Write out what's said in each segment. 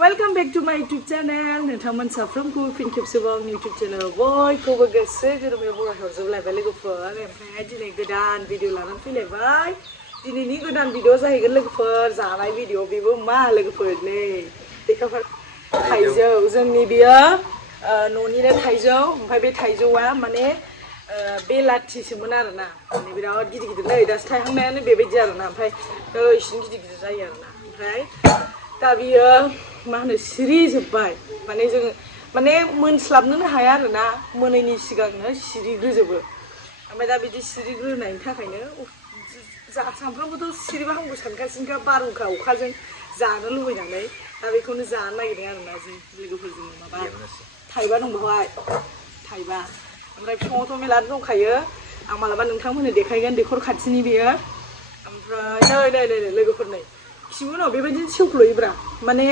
Welcome back to my YouTube channel. नोंथांमोन साफ्रोमखौ फिन खेबसेबाव आंनि YouTube channel बयखौबो गोसो गोरबोयै बरायहरजोबलायबाय लोगोफोर ओमफ्राय दिनै गोदान भिडिअ लानानै फैलायबाय दिनैनि गोदान भिडिअ जाहैगोन लोगोफोर जानाय भिडिअ बेबो मा लोगोफोर नै लेखाफोर थाइजौ जोंनि बियो न'निनो थाइजौ ओमफ्राय बे थाइजौआ माने बेलाथिसोमोन आरोना माने बिराद गिदिर गिदिर नै दासो थायहांनायानो बेबायदि आरोना ओमफ्राय इसिनि गिदिर गिदिर जायो आरोना ओमफ्राय दा बियो मा होनो सिरिजोब्बाय माने जों माने मोनस्लाबनोनो हाया आरोना मोनैनि सिगांनो सिरिग्रोजोबो ओमफ्राय दा बिदि सिरिग्रोनायनि थाखायनो सामफ्रामबोथ' सिरिबा हामगौ सानगासिनोखा बारहुंखा अखाजों जानो लुबैनानै दा बेखौनो जानो नागिरदों आरोना जों लोगोफोरजों माबा थाइबा दंबावहाय थाइबा ओमफ्राय बिफाङावथ' मेरला दंखायो आं मालाबा नोंथांमोननो देखायगोन दैखर खाथिनि बेयो ओमफ्राय नै लोगोफोर नै खिबो उनाव बेबायदिनो सेवख्ल'योब्रा माने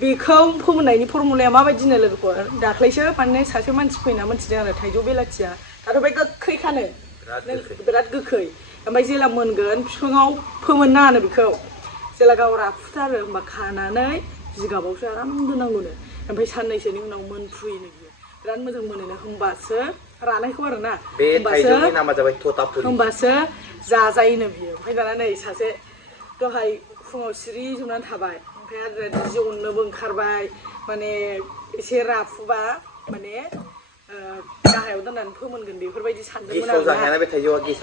बेखौ फोमोननायनि फर्मुलाया माबायदिनो लोगोफोर दाख्लैसो माने सासे मानसि फैना मोनथिदों आरो थाइजौ बेलाथिया दाथ' बे गोखैखानो बिराद गोखै ओमफ्राय जेला मोनगोन बिफाङाव फोमोननो हानो बेखौ जेला गाव राफुथारो होमबा खानानै जिगाबावसो आराम दोननांगौनो ओमफ्राय साननैसोनि उनाव मोनफ्रुयोनो बियो बिराद मोजां मोनोनो होमबासो रानायखौ आरोना होमबासो जाजायोनो बियो ओमफ्राय दाना नै सासे दहाय फुङाव सिरि जनानै थाबाय ओमफ्राय आरो जनोबो ओंखारबाय माने एसे राफुबा माने गाहायाव दोननानै फोमोनगोन बेफोरबायदि सानदोंमोन आरोना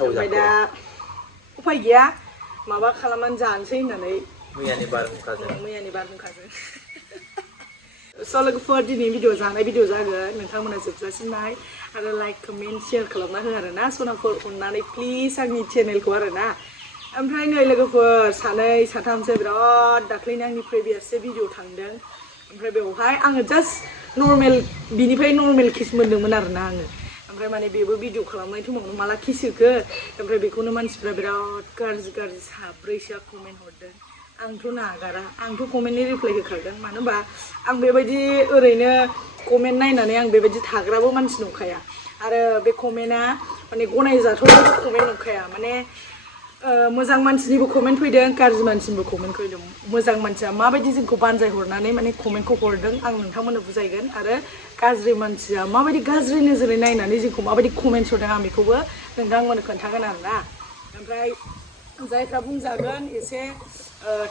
ओमफ्राय दा उफाय गैया माबा खालामनानै जानोसै होननानै मैयानि बारहुंखाजों स' लोगोफोर दिनै भिडिअ जानाय भिडिअ जागोन नोंथांमोना जोबजासिम नाय आरो लाइक कमेन्ट शेयार खालामना हो आरोना सनाफोर अननानै प्लिज आंनि चेनेलखौ आरोना ओमफ्राय नै लोगोफोर सानै साथामसो बिराद दाख्लैनो आंनि प्रिभियाससो भिडिअ थांदों ओमफ्राय बेवहाय आङो जास्ट नर्मेल बिनिफ्राय नर्मेल किस मोन्दोंमोन आरोना आङो ओमफ्राय माने बेबो भिडिअ खालामनाय समावनो माला किस होखो ओमफ्राय बेखौनो मानसिफ्रा बिराद गाज्रि साब्रैसोआ कमेन्ट हरदों आंथ' नागारा आंथ' कमेन्टनि रिप्लाय होखागोन मानो होनबा आं बेबायदि ओरैनो कमेन्ट नायनानै आं बेबायदि थाग्राबो मानसि नंखाया आरो बे कमेन्टआ माने गनायजाथावबो कमेन्ट नंखाया माने मोजां मानसिनिबो कमेन्ट फैदों गाज्रि मानसिनिबो कमेन्ट फैदों मोजां मानसिया माबायदि जोंखौ बानजाय हरनानै माने कमेन्टखौ हरदों आं नोंथांमोननो बुजायगोन आरो गाज्रि मानसिया माबायदि गाज्रि नोजोरै नायनानै जोंखौ माबायदि कमेन्ट हरदों आं बेखौबो नोंथांमोननो खोन्थागोन आरोना ओमफ्राय जायफ्रा बुंजागोन एसे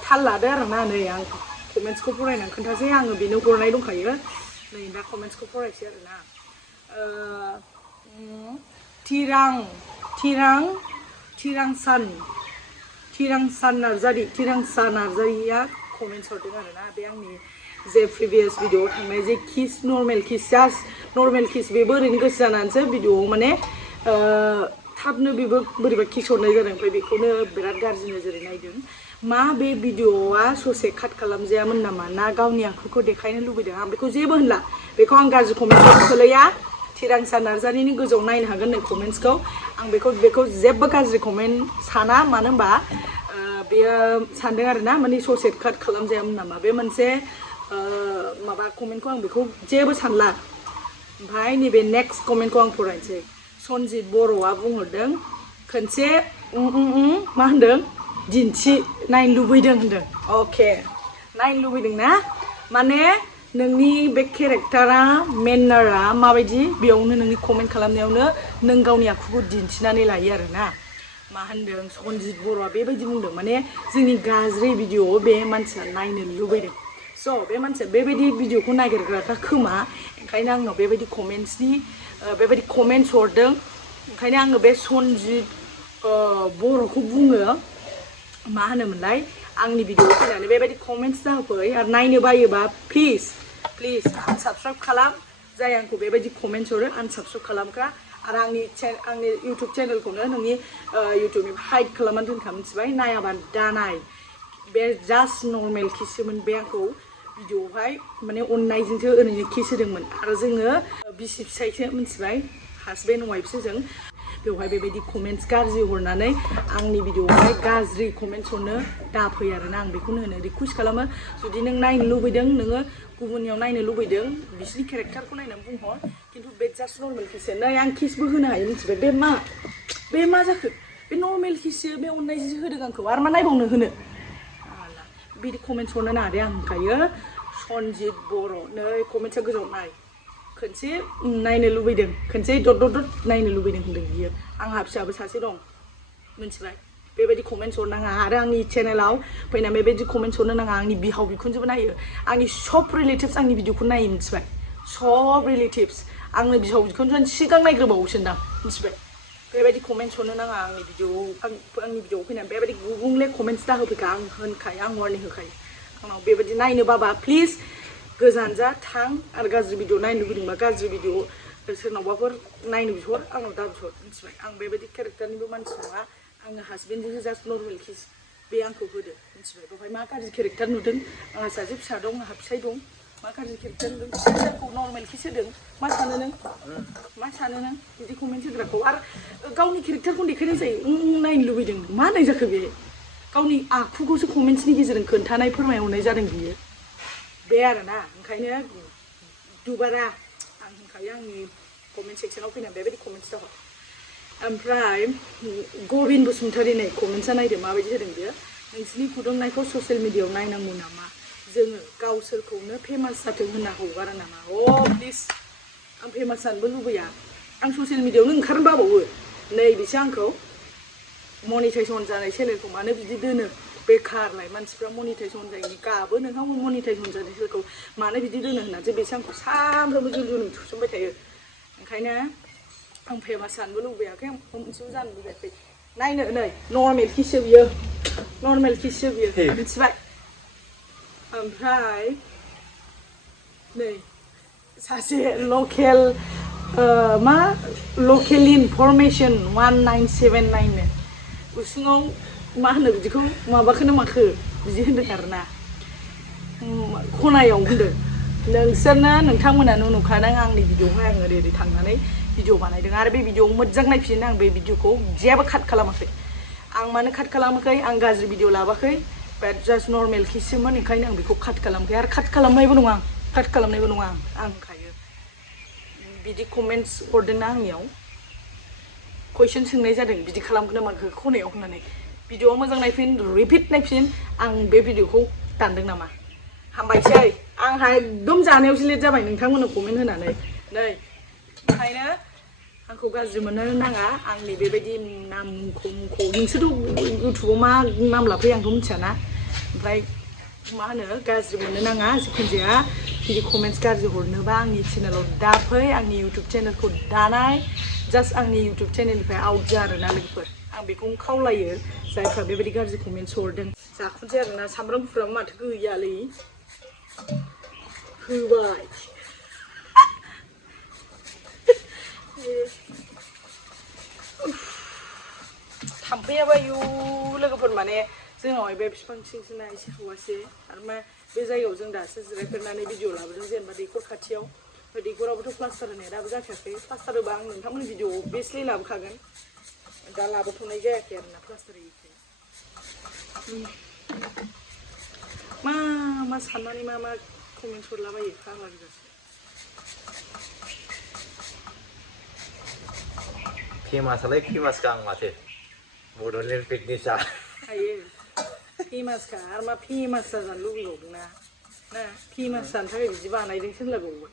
थाल लादो आरोना नै आं कमेन्ट्सखौ फरायनानै खोन्थासै आङो बेनो हरनाय दंखायो नै दा कमेन्ट्सखौ फरायसै आरोना थिरांसा नार्जारिया कमेन्ट्स हरदों आरोना बे आंनि जे प्रिभियास भिडिअआव थांनाय जे किस नर्मेल किस जास्ट नर्मेल किस बेबो ओरैनो गोसो जानानैसो भिडिअआव माने थाबनो बेबो बोरैबा किस हरनाय जादों ओमफ्राय बेखौनो बिराद गाज्रि नोजोरै नायदों मा बे भिडिअआ ससे काट खालामजायामोन नामा ना गावनि आखुखौ देखायनो लुबैदों आं बेखौ जेबो होनला बेखौ आं गाज्रि कमेन्टखौ खोलैया थिरांसा नार्जारिनि गोजौआव नायनो हागोन नै कमेन्ट्सखौ आं बेखौ जेबो गाज्रि कमेन्ट साना मानो होनबा बेयो सानदों आरोना माने ससे काट खालामजायामोन नामा बे मोनसे माबा कमेन्टखौ आं बेखौ जेबो सानला ओमफ्राय नैबे नेक्स्ट कमेन्टखौ आं फरायनोसै सनजित बर'आ बुंहरदों खनसे मा होनदों दिन्थि नायनो लुबैदों होनदों अके नायनो लुबैदों ना माने नोंनि बे केरेक्टारा मेनारा माबायदि बेयावनो नोंनि कमेन्ट खालामनायावनो नों गावनि आखुखौ दिन्थिनानै लायो आरोना मा होनदों सनजित बर'आ बेबायदि बुंदों माने जोंनि गाज्रि भिडिअ बे मानसिया नायनो लुबैदों स' बे मानसिया बेबायदि भिडिअखौ नागिरग्राफ्रा खोमा ओंखायनो आंनाव बेबायदि बेबायदि कमेन्ट्स हरदों ओंखायनो आङो बे सनजित बर'खौ बुङो मा होनोमोनलाय आंनि भिडिअआव फैनानै बेबायदि कमेन्ट्स जाहोफै आरो नायनो बायोबा प्लिज आनसाबस्क्राइब खालाम जाय आंखौ बेबायदि कमेन्ट्स हरो आनसाबस्क्राइब खालामखा आरो आंनि इउटुब चेनेलखौनो नोंनि इउटुबनिफ्राय हाइड खालामनानै दोनखा मिथिबाय नायाबा दानाय बे जास्ट नर्मेल किससोमोन बे आंखौ भिडिअआवहाय माने अननायजोंसो ओरैनो किस होदोंमोन आरो जोङो बिसि फिसायसो मिथिबाय हासबेन्ड वाइफसो जों बेवहाय बेबायदि कमेन्ट्स गाज्रि हरनानै आंनि भिडिअआवहाय गाज्रि कमेन्ट्स हरनो दाफै आरोना आं बेखौनो होनो रिकुवेस्ट खालामो जुदि नों नायनो लुबैदों नोङो गुबुननियाव नायनो लुबैदों बिसोरनि केरेक्टारखौ नायनानै बुंहर खिन्थु बे जास्ट नर्मेल किससो नै आं किसबो होनो हायो मिथिबाय बे मा जाखो बे नर्मेल किससो बे अननायजोंसो होदों आंखौ आरो मा नायबावनो होनो बिदि कमेन्ट्स हरनो नाङा दे आं होनखायो सनजित बर' नै कमेन्टआ गोजौ नाय खनसे नायनो लुबैदों खनसे दद नायनो लुबैदों होनदों बियो आंहा फिसाबो सासे दं मिथिबाय बेबायदि कमेन्ट हरनाङा आरो आंनि चेनेलाव फैना बेबायदि कमेन्ट हरनो नाङा आंनि बिहाव बिखुनजोबो नायो आंनि सब रिलेटिभ्स आंनि भिडिअखौ नायो मिथिबाय सब रिलेटिभ्स आंनो बिहाव बिखुनजोआनो सिगां नायग्रोबावोसोनदां मिथिबाय बेबायदि कमेन्ट हरनो नाङा आंनि भिडिअआव फैनानै बेबायदि गुबुंले कमेन्टस दा होफैखा आं होनखायो आं वार्निं होखायो आंनाव बेबायदि नायनो बाबा प्लिज गोजान जा थां आरो गाज्रि भिडिअ नायनो लुबैदोंबा गाज्रि भिडिअ सोरनावबाफोर नायनो बिहर आंनाव दा बिहर मिथिबाय आं बेबायदि केरेक्टारनिबो मानसि नङा आङो हासबेन्डजोंसो जास्ट नर्मेल किस बे आंखौ होदो मिथिबाय बेवहाय मा गाज्रि केरेक्टार नुदों आंहा सासे फिसा दं आंहा फिसाय दं मा गाज्रि केरेक्टार नुदों फिसाखौ नर्मेल किस होदों मा सानो नों बिदि कमेन्ट होग्राखौ आरो गावनि केरेक्टारखौ देखायनाय जायो नायनो लुबैदों मा नाय जाखो बे गावनि आखुखौसो कमेन्ट्सनि गेजेरजों खोन्थानाय फोरमायहरनाय जादों बियो बे आरोना ओंखायनो दुबारा आं होनखायो आंनि कमेन्ट सेक्सनाव फैनानै बेबायदि कमेन्ट्स दाहर ओमफ्राय गबिन बसुमतारी नै कमेन्ट्सआ नायदो माबायदि होदों बियो नोंसिनि फुदुंनायखौ ससियेल मिडियायाव नायनांगौ नामा जोङो गावसोरखौनो फेमास जाथों होनना हगारो नामा प्लिज आं फेमास जानोबो लुबैया आं ससियेल मिडियायावनो ओंखारनो बाबावो नै बिसोर आंखौ मनिटाइजेसन जानाय चेनेलखौ मानो बिदि दोनो बेखारलाय मानसिफ्रा मनिटाइजेसन जायैनि गाबो नोंथांमोन मनिटाइजेसन जानायफोरखौ मानो बिदि दोनो होननानैसो बिसोर आंखौ सानफ्रोमबो जुलुन थुसोमबाय थायो ओंखायनो आं फेमास जानोबो लुबैयाखै आं मोनसेबो जानो लुबैयाखै नायनो नै नर्मेल किससो बियो मिथिबाय ओमफ्राय नै सासे लकेल मा लकेल इनफरमेसन 1979 उसुङाव मा होनो बिदिखौ माबाखौनो माखो बिदि होनदों आरोना खनायाव होनदों नोंथांमोनानो नुखादों आंनि भिडिअखौहाय आं ओरै थांनानै भिडिअ बानायदों आरो बे भिडिअखौ मोजां नायफिन आं बे भिडिअखौ जेबो काट खालामाखै आं मानो काट खालामाखै आं गाज्रि भिडिअ लाबाखै बाट जास्ट नर्मेल किससोमोन ओंखायनो आं बेखौ काट खालामाखै आरो काट खालामनायबो नङा आं होनखायो बिदि कमेन्ट्स हरदोंना आंनियाव कुइसन सोंनाय जादों बिदि खालामगोन ना माखो खनायाव होननानै भिडिअआ मोजां नायफिन रिपिट नायफिन आं बे भिडिअखौ दानदों नामा हामबायसै आंहा एकदम जानायावसो लेट जाबाय नोंथांमोननो कमेन्ट होनानै नै ओंखायनो आंखौ गाज्रि मोननो नाङा आंनि बेबायदि नामखौ नोंसोरथ' इउटुबाव मा नाम लाफैयो आंथ' मिथियाना ओमफ्राय मा होनो गाज्रि मोननो नाङा जिखुनु जाया बिदि कमेन्ट्स गाज्रि हरनोबा आंनि चेनेलाव दाफै आंनि इउटुब चेनेलखौ दानाय जास्ट आंनि इउटुब चेनेलनिफ्राय आउट जा आरोना लोगोफोर आं बेखौ खावलायो जायफ्रा बेबायदि गाज्रि कमेन्ट्स हरदों जाखुनसै आरोना सामब्राम गुफुराबो माथो गैयालै होबाय थाम्फैयाबो आयु लोगोफोर माने जोंनावहाय बे बिफां सिंसिना एसे हौवासे आरो मा बे जायगायाव जों दासो जिरायफेरनानै भिडिअ लाबोदों जेनेबा दैखर खाथियाव दैखरावबोथ' प्लास्टार होनाया दाबो जाखायाखै प्लास्टार होबा आं नोंथांमोननि भिडिअ बेसलि लाबोखागोन दा लाबोथ'नाय जायाखै आरोना प्लास्टार होयैखाय मा साननानै मा कमेन्ट हरलाबायो फाग्ला गोजासो फेमासालाय फेमासखा आं माथो बड'लेण्ड पिकनिकआ हायो फेमासखा आरो मा फेमास जाजानो लुबैबावदोंना ना फेमास जानो थाखाय बिदि बानायदोंसो होनलायबावबाय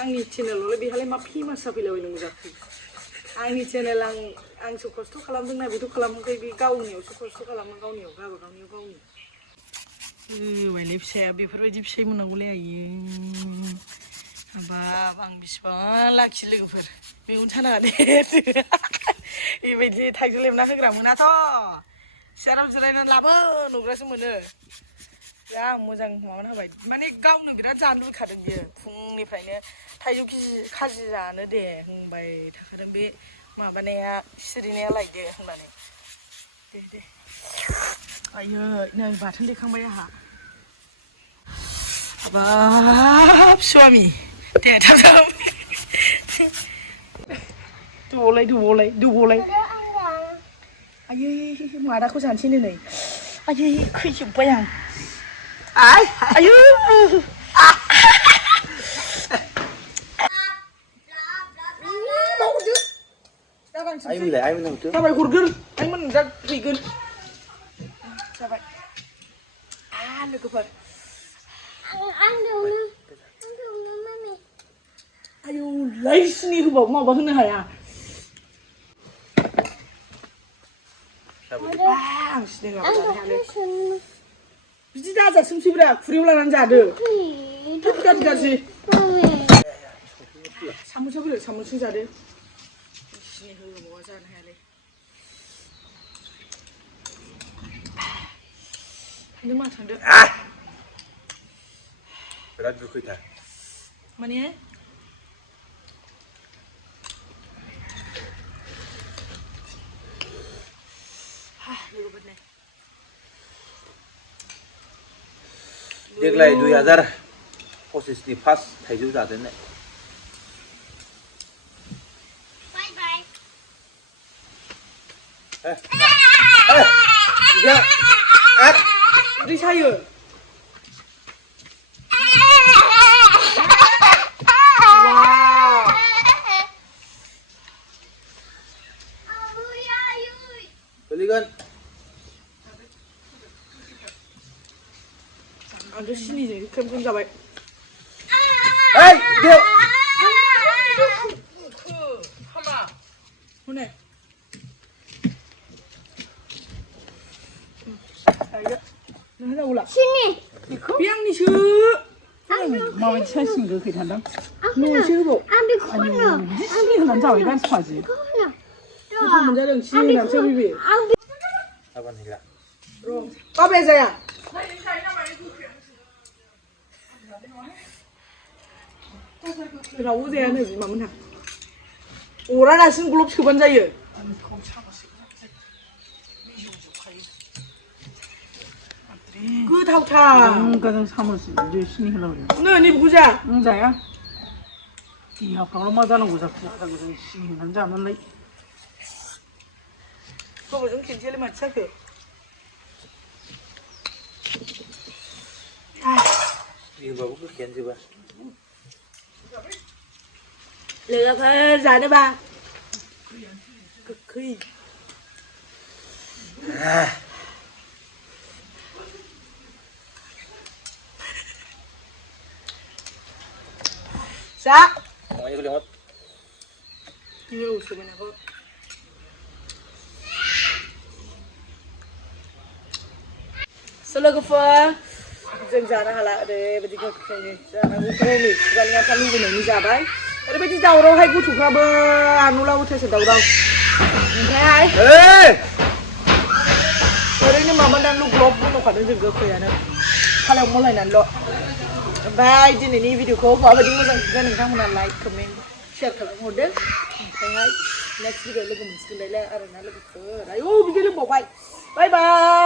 आंनि चेनेलावलाय बेहालाय मा फेमास जाफैलाबायनांगौ जाखो आंनि चेनेल आंसो खस्थ' खालामदोंना बेथ' खालामाखै बे गावनियावसो खस्थ' खालामो गावनियाव गावबागावनियाव गावनि होबायलै फिसाया बेफोरबायदि फिसाय मोननांगौलै आयो हाबाब आं बिसिबां लाखि लोगोफोर मेगन सानाङा दे बेबायदि थाइजौ लेबना होग्रा मोनाथ' सियाराव जिरायनानै लाबो नुग्रासो मोनो जा मोजां माबाना होबाय माने गावनो बिराद जानो लुबैखादों बियो फुंनिफ्रायनो थाइजौ खाजि जानो दे होनबाय थाखादों बे माबानाया सिरिनाया लायदो होननानै दे आयै नै बाथोन देखांबाय आंहा हाबाब स्वामि दे थाब दौबावलाय आयै मादाखौ जानोसैनो नै आयै खैजोब्बाय आं आयु जाबाय हरगोन आइमोन दा फैगोन जाबाय लोगोफोर आयौ लाइसिनि होबाबो माबा होनो हाया आं सिनि होआबा जानो हायालै बिदि दाजासिमसैब्रा खुरैयाव लानानै जादो थोद गाज्रि साम'सा बोरै साम'सजों जादो सिनि होबाबा जानो हायालै नों मा थांदो बिराद गोखैथार माने देग्लाय 2025 नि फार्स्ट थाइजौ जादोंनो उदै सायो गोलैगोन आंथ' सिनिजों ख्रेम ख्रेम जाबाय हामा हनै नों जावला सिनि बे आंनिसो माबायदि साइसनि गोखै थांदों न'सो होबाव बिदि सिनि होनानै जाबाय गानसि फाजि गोथाव मोनजादों सिनि होनानैसो बेबे गाबोन हैला बाबाया जाया रावबो जायानो बिमामोनहा अरा नासिन ग्लब सोबानो जायो गोथावथार गोजों सामस बिदि सिनि होलाबायो नै नैबेखौ जा जाया देहाफ्रावल' मा जानांगौ जाखो आदा गोजों सिनि होनानै जानानै गोबावजों खेनसेयालाय माथो जाखो होबाबो गोखैयानो जोबा लोगोफोर जानोबा गोखै जा संनायखौ लिंहर औ सोबायनाखौ लोगोफोर जों जानो हाला ओरैबायदि गोखैनो जानांगौथ' नै खुगानि आन्था लुबैनायनि जाबाय ओरैबायदि दावरावहाय गथ'फ्राबो आनुला उथायसो दावराव ओमफ्रायहाय ओरैनो माबानानैल' ग्लब बन'खादों जों गोखैयानो खालायाव मलायनानैल' ओमफ्राय दिनैनि भिडिअखौ माबायदि मोजां मोनदों नोंथांमोना लाइक कमेन्ट शेयार खालामहरदो ओमफ्रायहाय नेक्स्ट भिडिअ लोगो मोनसिगोनलाय आरोना लोगोफोर आयौ बिदि लोंबावबाय बाय बाय